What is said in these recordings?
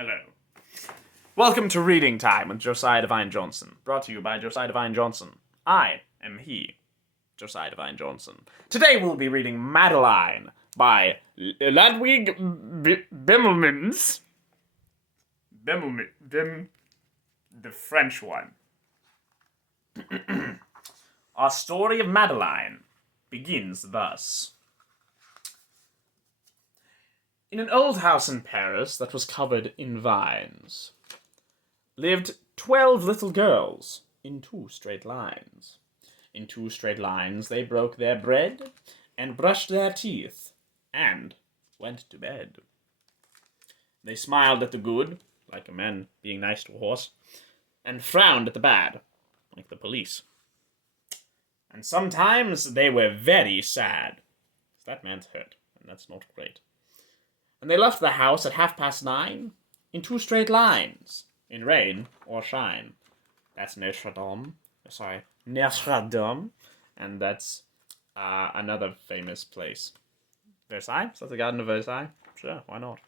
Hello. Welcome to Reading Time with Josiah Devine Johnson. Brought to you by Josiah Devine Johnson. I am he, Josiah Devine Johnson. Today we'll be reading Madeline by Ludwig Bimmelmans. The French one. Our story of Madeline begins thus. In an old house in Paris that was covered in vines lived 12 little girls in 2 straight lines. In 2 straight lines they broke their bread and brushed their teeth and went to bed. They smiled at the good, like a man being nice to a horse, and frowned at the bad, like the police. And sometimes they were very sad. That man's hurt, and that's not great. And they left the house at 9:30 in 2 straight lines, in rain or shine. That's Notre-Dame. Notre-Dame. And that's another famous place. Versailles? Is that the Garden of Versailles? Sure, why not?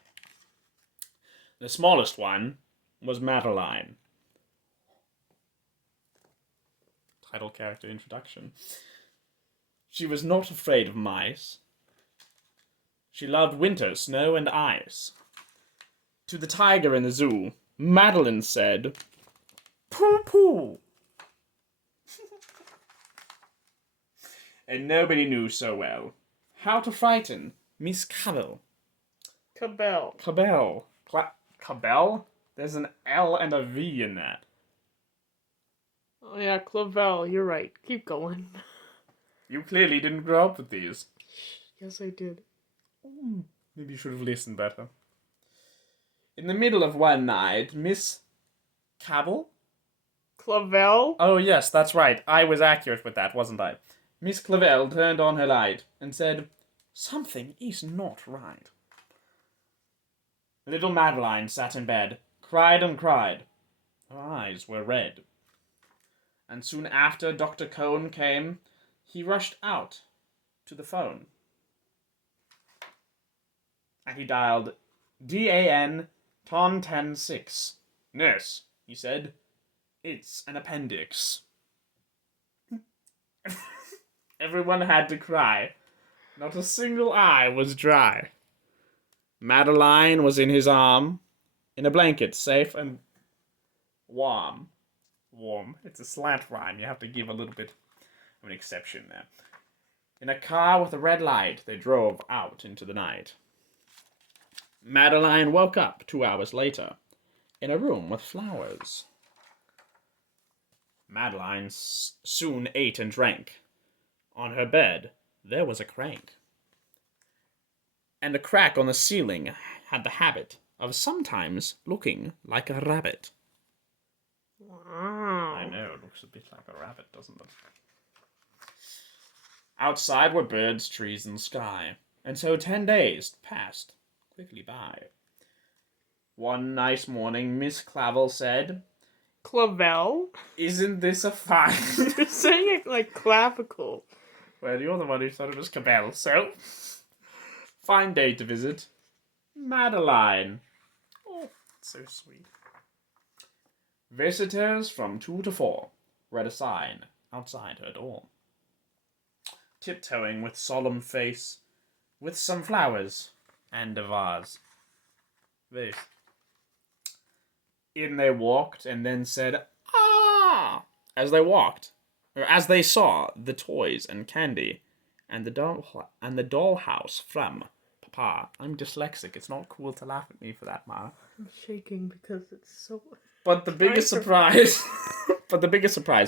The smallest one was Madeline. Title character introduction. She was not afraid of mice. She loved winter, snow, and ice. To the tiger in the zoo, Madeline said, "Pooh, pooh." And nobody knew so well how to frighten Miss Cabell. Cabell. Cabell? There's an L and a V in that. Oh yeah, Clavel, you're right. Keep going. You clearly didn't grow up with these. Yes, I did. Maybe you should have listened better. In the middle of one night, Miss Cabell? Clavel? Oh yes, that's right. I was accurate with that, wasn't I? Miss Clavel turned on her light and said, "Something is not right." Little Madeline sat in bed, cried and cried. Her eyes were red. And soon after Dr. Cohn came, he rushed out to the phone. And he dialed DAN Ton 106. "Nurse," he said, "it's an appendix." Everyone had to cry. Not a single eye was dry. Madeline was in his arm, in a blanket, safe and warm. Warm. It's a slant rhyme. You have to give a little bit of an exception there. In a car with a red light, they drove out into the night. Madeline woke up 2 hours later, in a room with flowers. Madeline soon ate and drank. On her bed, there was a crank. And a crack on the ceiling had the habit of sometimes looking like a rabbit. Wow. I know, it looks a bit like a rabbit, doesn't it? Outside were birds, trees, and sky, and so 10 days passed quickly by. One nice morning, Miss Clavel said, Clavel? "Isn't this a fine..." You're saying it like clavicle. Well, you're the one who thought it was Cabell, so... "Fine day to visit Madeline." Oh, so sweet. "Visitors from 2 to 4, read a sign outside her door. Tiptoeing with solemn face, with some flowers and a vase. This. In they walked, and then said, "Ah!" as they walked, or as they saw the toys and candy, and the dollhouse from Papa. I'm dyslexic. It's not cool to laugh at me for that, Ma. I'm shaking because it's so... But the biggest surprise,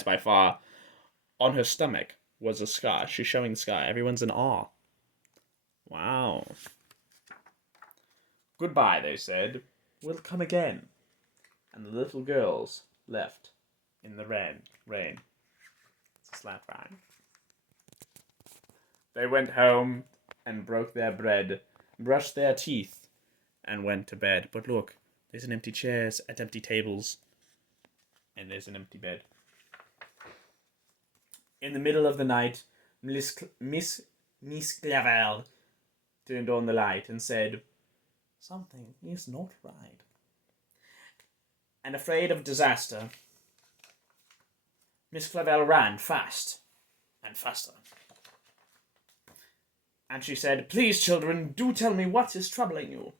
by far, on her stomach was a scar. She's showing the scar. Everyone's in awe. Wow. "Goodbye," they said. "We'll come again." And the little girls left in the rain. It's a slant rhyme. They went home and broke their bread, brushed their teeth, and went to bed. But look, there's an empty chairs at empty tables, and there's an empty bed. In the middle of the night, Miss Clavel turned on the light and said, "Something is not right." and afraid of disaster, Miss Clavel ran fast and faster. And she said, "Please, children, do tell me what is troubling you."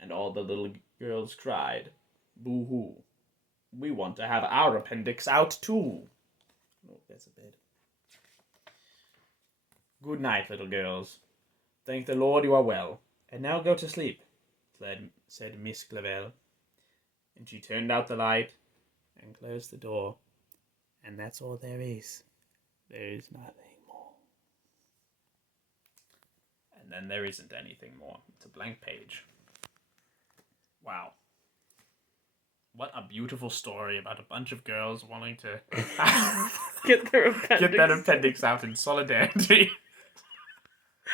And all the little girls cried, "Boo-hoo. We want to have our appendix out too." Oh, there's a bed. "Good night, little girls. Thank the Lord you are well. And now go to sleep," said Miss Clavel. And she turned out the light and closed the door. And that's all there is. There is nothing more. And then there isn't anything more. It's a blank page. Wow. What a beautiful story about a bunch of girls wanting to Get their appendix. get that appendix out in solidarity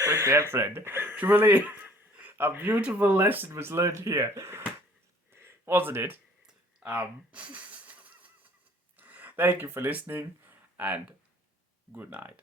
with their friend. Truly, a beautiful lesson was learned here. Wasn't it? Thank you for listening, and good night.